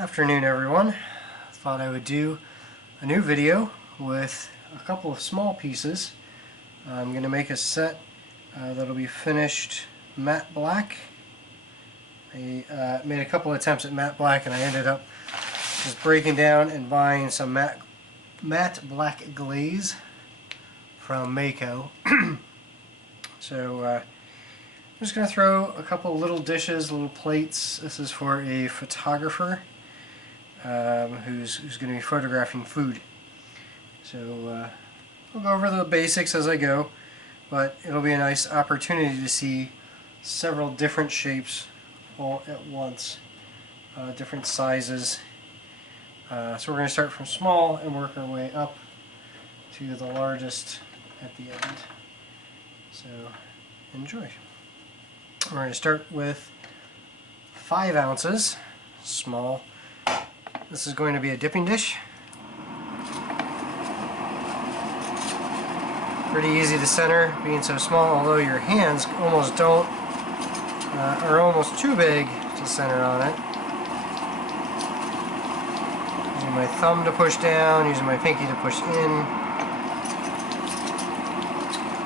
Afternoon, everyone. Thought I would do a new video with a couple of small pieces. I'm going to make a set that'll be finished matte black. I made a couple attempts at matte black and I ended up just breaking down and buying some matte black glaze from Mako. So I'm just going to throw a couple little dishes, little plates. This is for a photographer who's going to be photographing food. So I'll go over the basics as I go, but it'll be a nice opportunity to see several different shapes all at once, different sizes. So we're going to start from small and work our way up to the largest at the end. So enjoy. We're going to start with 5 ounces, small. This is going to be a dipping dish. Pretty easy to center, being so small, although your hands almost don't, are almost too big to center on it. Using my thumb to push down, using my pinky to push in.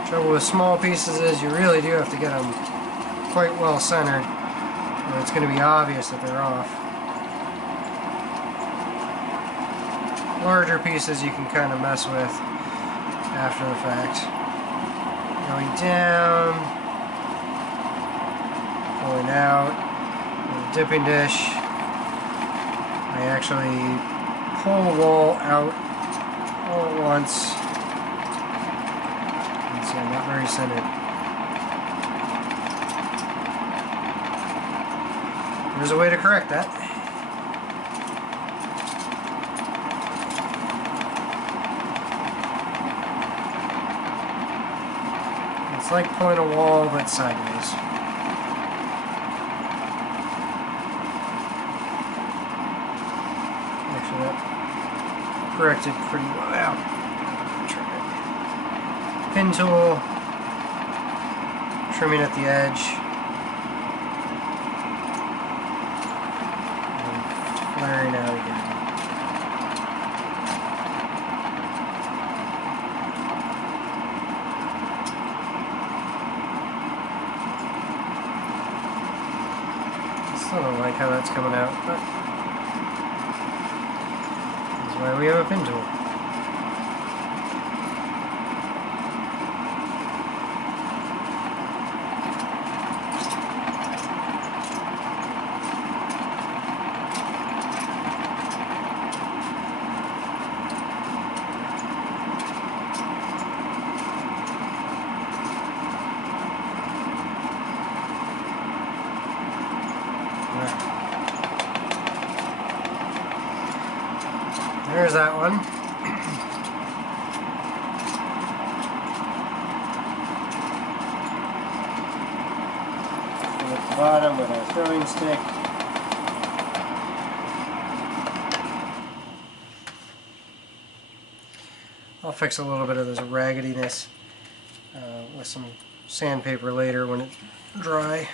Trouble with small pieces is you really do have to get them quite well centered, or it's going to be obvious that they're off. Larger pieces you can kind of mess with after the fact. Going down, pulling out. With a dipping dish, I actually pull the wall out all at once. You can see I'm not very centered. There's a way to correct that. It's like pulling a wall, but sideways. Actually, that corrected pretty well. Pin tool, trimming at the edge, and flaring out again. I don't like how that's coming out, but that's why we have a pin tool. There's that one. And at the bottom with our throwing stick. I'll fix a little bit of this raggediness with some sandpaper later when it's dry.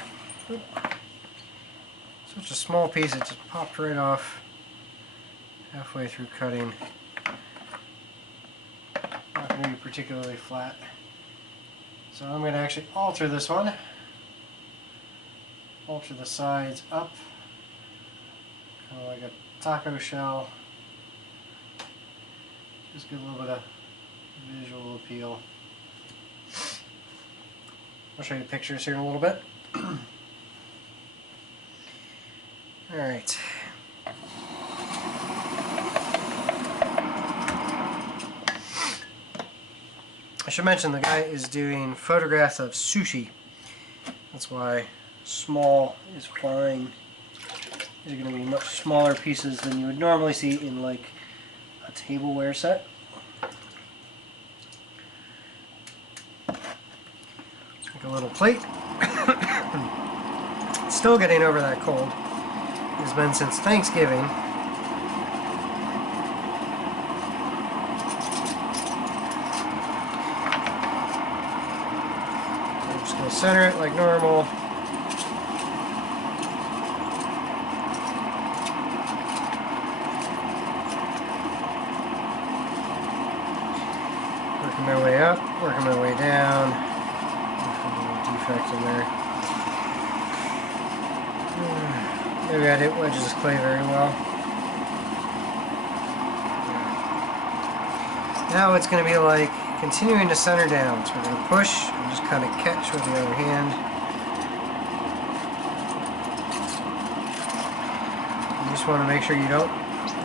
Such a small piece, it just popped right off halfway through cutting. Not going to be particularly flat. So I'm going to actually alter this one. Alter the sides up. Kind of like a taco shell. Just get a little bit of visual appeal. I'll show you pictures here in a little bit. Alright. I should mention the guy is doing photographs of sushi. That's why small is fine. These are going to be much smaller pieces than you would normally see in like a tableware set. Let's make a little plate. Still getting over that cold. It's been since Thanksgiving. Center it like normal. my way up, working my way down. A little defect in there. Maybe I didn't wedge this clay very well. Now it's going to be like continuing to center down. So we're going to push and just kind of catch with the other hand. You just want to make sure you don't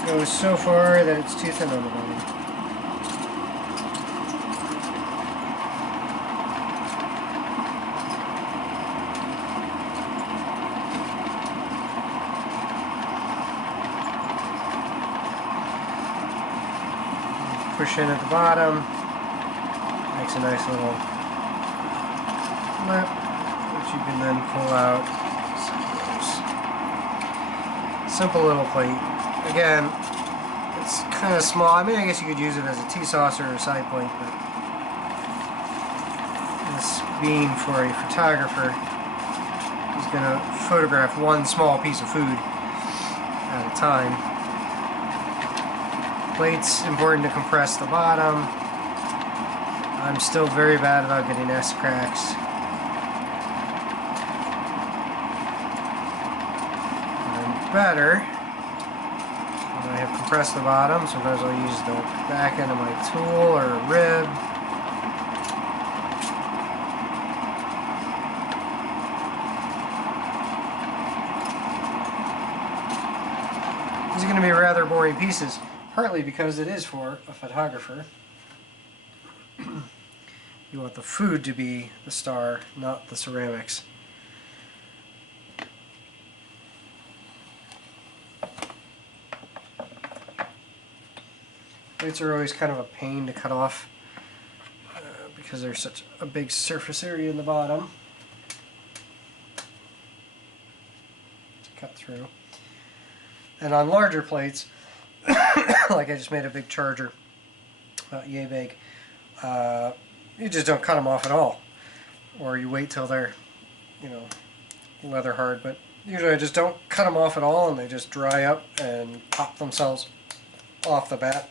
go so far that it's too thin on the bottom. Push in at the bottom, makes a nice little lip, which you can then pull out. Simple little plate. Again, it's kind of small. I mean, I guess you could use it as a tea saucer or a side plate, but this being for a photographer, he's going to photograph one small piece of food at a time. Plate's important to compress the bottom. I'm still very bad about getting S cracks. I'm better when I have compressed the bottom. Sometimes I'll use the back end of my tool or a rib. These are going to be rather boring pieces. Partly because it is for a photographer. You want the food to be the star, not the ceramics. Plates are always kind of a pain to cut off because there's such a big surface area in the bottom to cut through. And on larger plates, like I just made a big charger, yay big, you just don't cut them off at all, or you wait till they're, you know, leather hard. But usually I just don't cut them off at all, and they just dry up and pop themselves off the bat.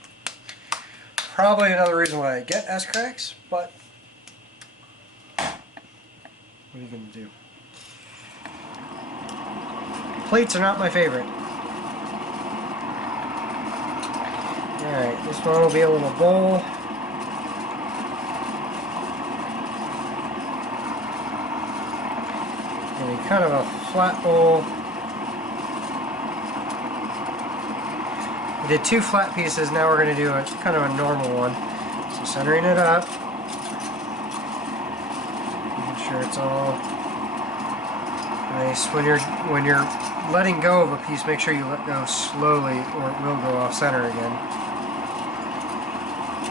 Probably another reason why I get S cracks, but what are you going to do? Plates are not my favorite. Alright, this one will be a little bowl. And kind of a flat bowl. We did two flat pieces, now we're going to do a kind of a normal one. So centering it up. Making sure it's all nice. When you're letting go of a piece, make sure you let go slowly or it will go off center again.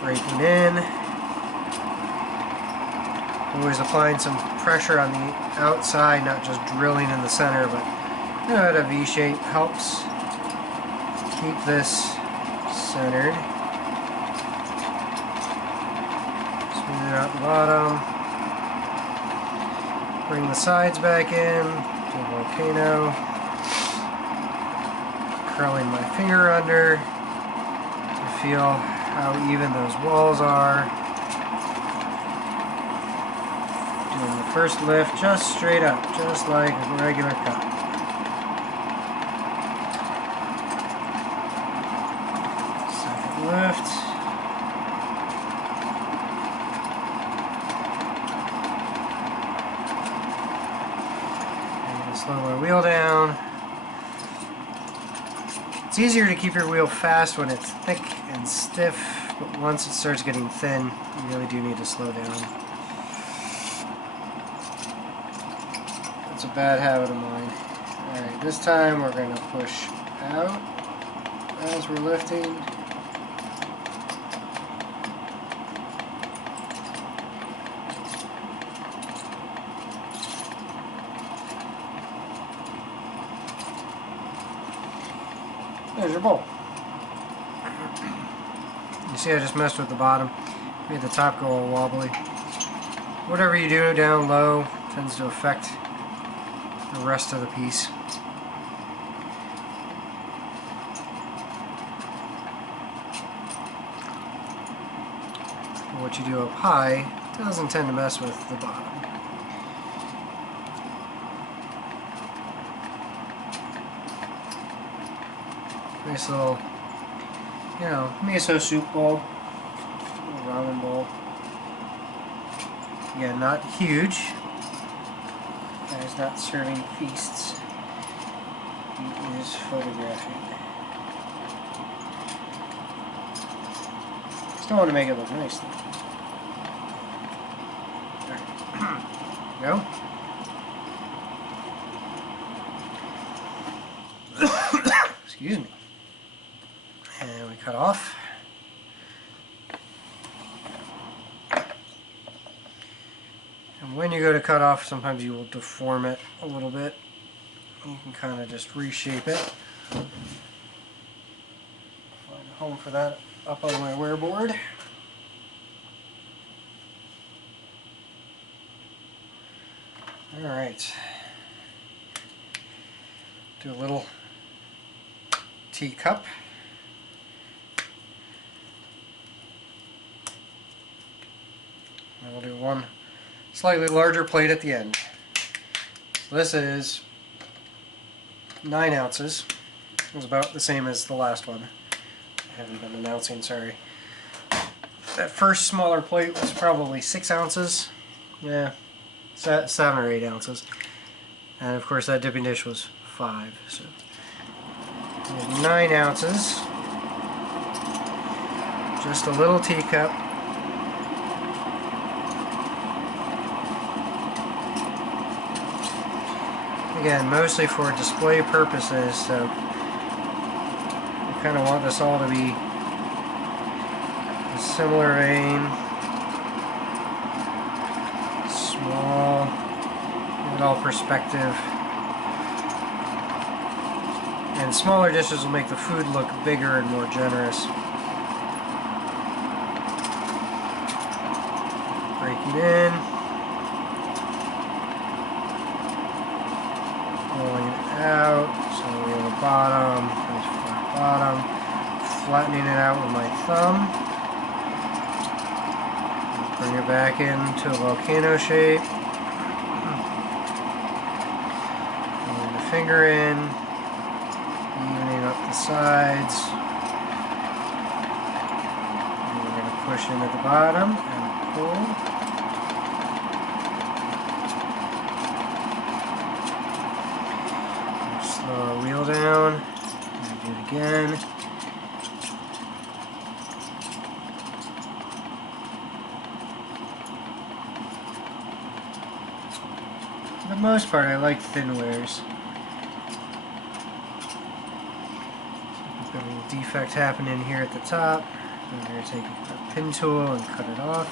Breaking in. Always applying some pressure on the outside, not just drilling in the center, but you know, at a V shape helps keep this centered. Smooth it out the bottom. Bring the sides back in. Do a volcano. Curling my finger under to feel how even those walls are. Doing the first lift just straight up, just like a regular cut. Second lift. And slow my wheel down. It's easier to keep your wheel fast when it's thick and stiff, but once it starts getting thin, you really do need to slow down. That's a bad habit of mine. Alright, this time we're going to push out as we're lifting. There's your bowl. You see I just messed with the bottom. Made the top go all wobbly. Whatever you do down low tends to affect the rest of the piece. what you do up high doesn't tend to mess with the bottom. Nice little, you know, miso soup bowl, little ramen bowl. Again, not huge. Guy's not serving feasts. He is photographing. Still want to make it look nice though. Go. Excuse me. And we cut off. And when you go to cut off, sometimes you will deform it a little bit. You can kind of just reshape it. Find a home for that up on my wear board. Alright. Do a little teacup. And we'll do one slightly larger plate at the end. This is 9 ounces. It was about the same as the last one. I haven't been announcing, sorry. That first smaller plate was probably 6 ounces. Yeah, 7 or 8 ounces. And of course that dipping dish was 5. So 9 ounces. Just a little teacup. Again, mostly for display purposes, so we kind of want this all to be a similar vein. Small, give it all perspective. And smaller dishes will make the food look bigger and more generous. Break it in. Pulling it out, so we have a bottom, nice flat bottom, flattening it out with my thumb. Bring it back into a volcano shape. Pulling the finger in, evening up the sides. And we're going to push in at the bottom and pull. Wheel down, and do it again. For the most part, I like thinwares. We've got a little defect happening here at the top. I'm going to take a pin tool and cut it off.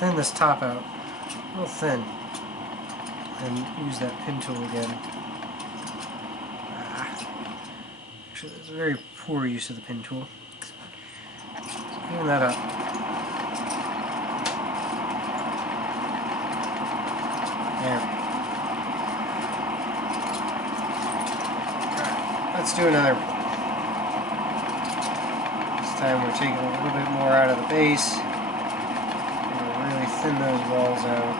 Thin this top out, a little thin, and use that pin tool again. Actually, that's a very poor use of the pin tool. Clean that up. There. Alright, let's do another one. This time we're taking a little bit more out of the base. Thin those walls out.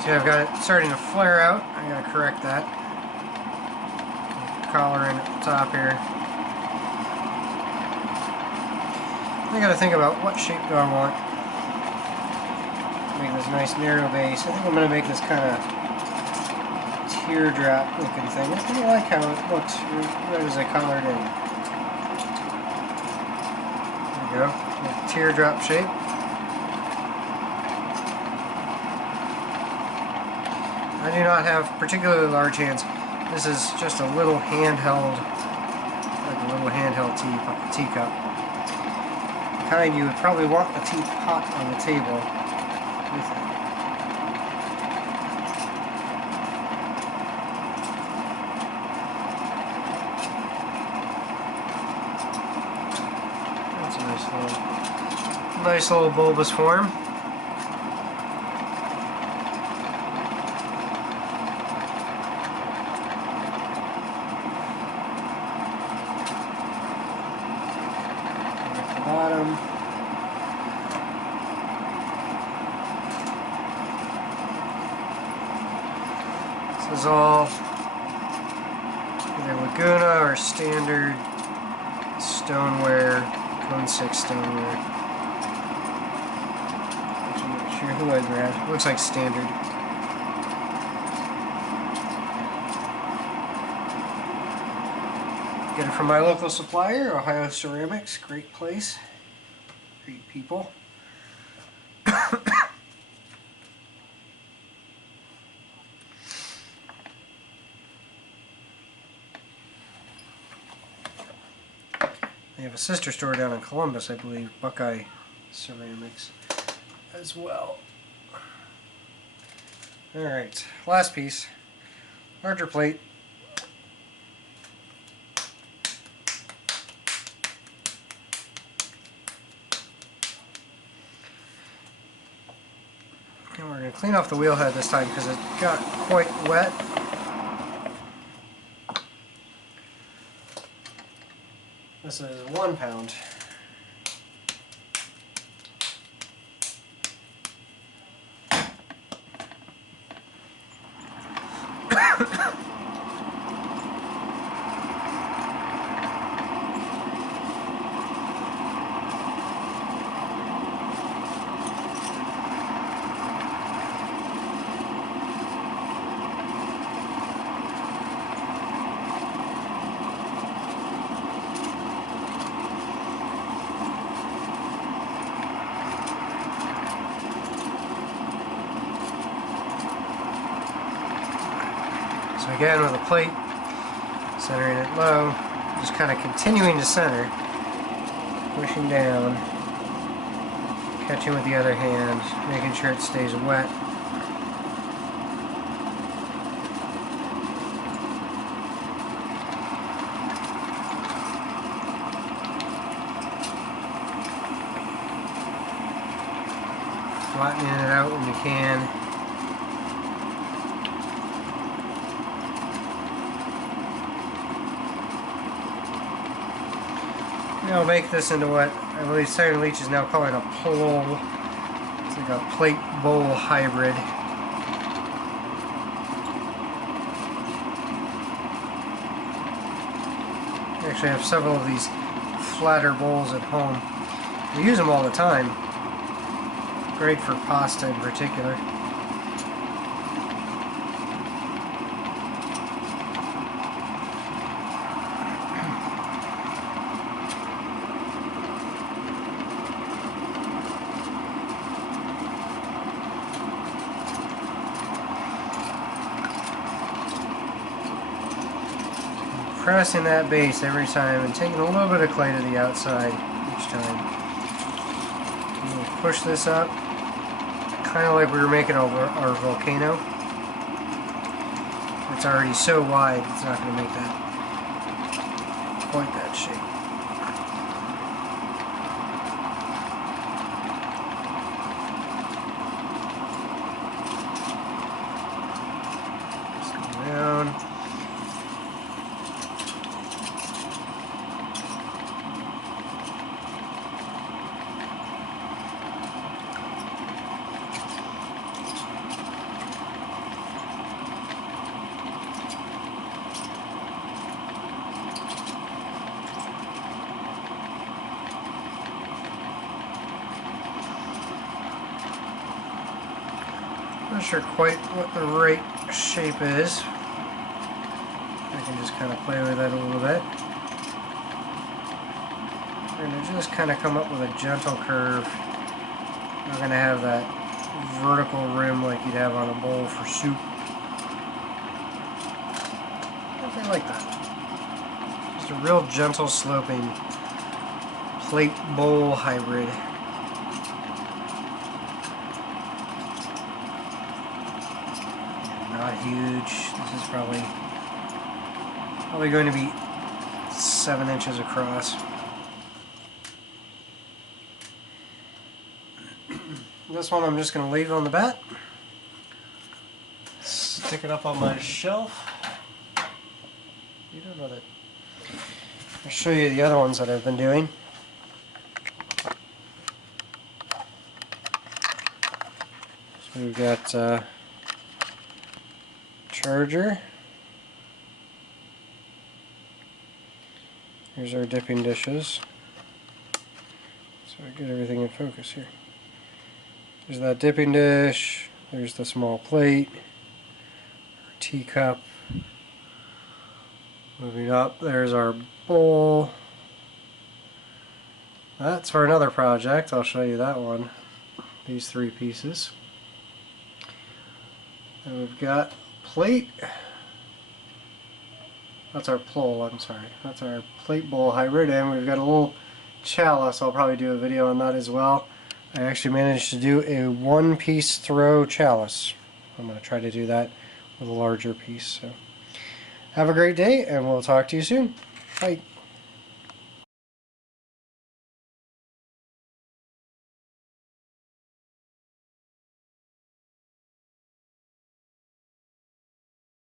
See, I've got it starting to flare out. I gotta correct that. Collar in at the top here. I gotta think about what shape do I want. Make this nice narrow base. I think I'm gonna make this kind of teardrop looking thing. I kind of like how it looks right as I colored in. Go, a teardrop shape. I do not have particularly large hands. This is just a little handheld, like a little handheld teacup. The kind you would probably want a teapot on the table with it. That's a nice little Nice little bulbous form. At the bottom. This is all either Laguna or standard stoneware, Cone 6 stoneware. I'm not sure who I grabbed. Looks like standard. Get it from my local supplier, Ohio Ceramics. Great place. Great people. They have a sister store down in Columbus, I believe, Buckeye Ceramics as well. Alright, last piece. Larger plate. And we're going to clean off the wheel head this time because it got quite wet. This is 1 pound. So again, with a plate, centering it low, just kind of continuing to center, pushing down, catching with the other hand, making sure it stays wet. Flattening it out when you can. I'll make this into what I believe Siren Leach is now calling a pole. It's like a plate bowl hybrid. I actually have several of these flatter bowls at home. We use them all the time. Great for pasta in particular. Pressing that base every time and taking a little bit of clay to the outside each time. And we'll push this up, kind of like we were making over our volcano. It's already so wide, it's not going to make that quite that shape. Just go down. Not sure quite what the right shape is. I can just kind of play with that a little bit. We're going to just kind of come up with a gentle curve. We're going to have that vertical rim like you'd have on a bowl for soup. Something like that. Just a real gentle sloping plate bowl hybrid. Not huge. This is probably going to be 7 inches across. this one I'm just going to leave on the bat. Stick it up on my shelf. You don't know that. I'll show you the other ones that I've been doing. So we've got charger. Here's our dipping dishes. So I get everything in focus here. There's that dipping dish. There's the small plate. Our teacup. Moving up, there's our bowl. That's for another project. I'll show you that one. These three pieces. And we've got plate. That's our plole, I'm sorry. That's our plate bowl hybrid, and we've got a little chalice. I'll probably do a video on that as well. I actually managed to do a one-piece throw chalice. I'm going to try to do that with a larger piece. So, have a great day, and we'll talk to you soon. Bye.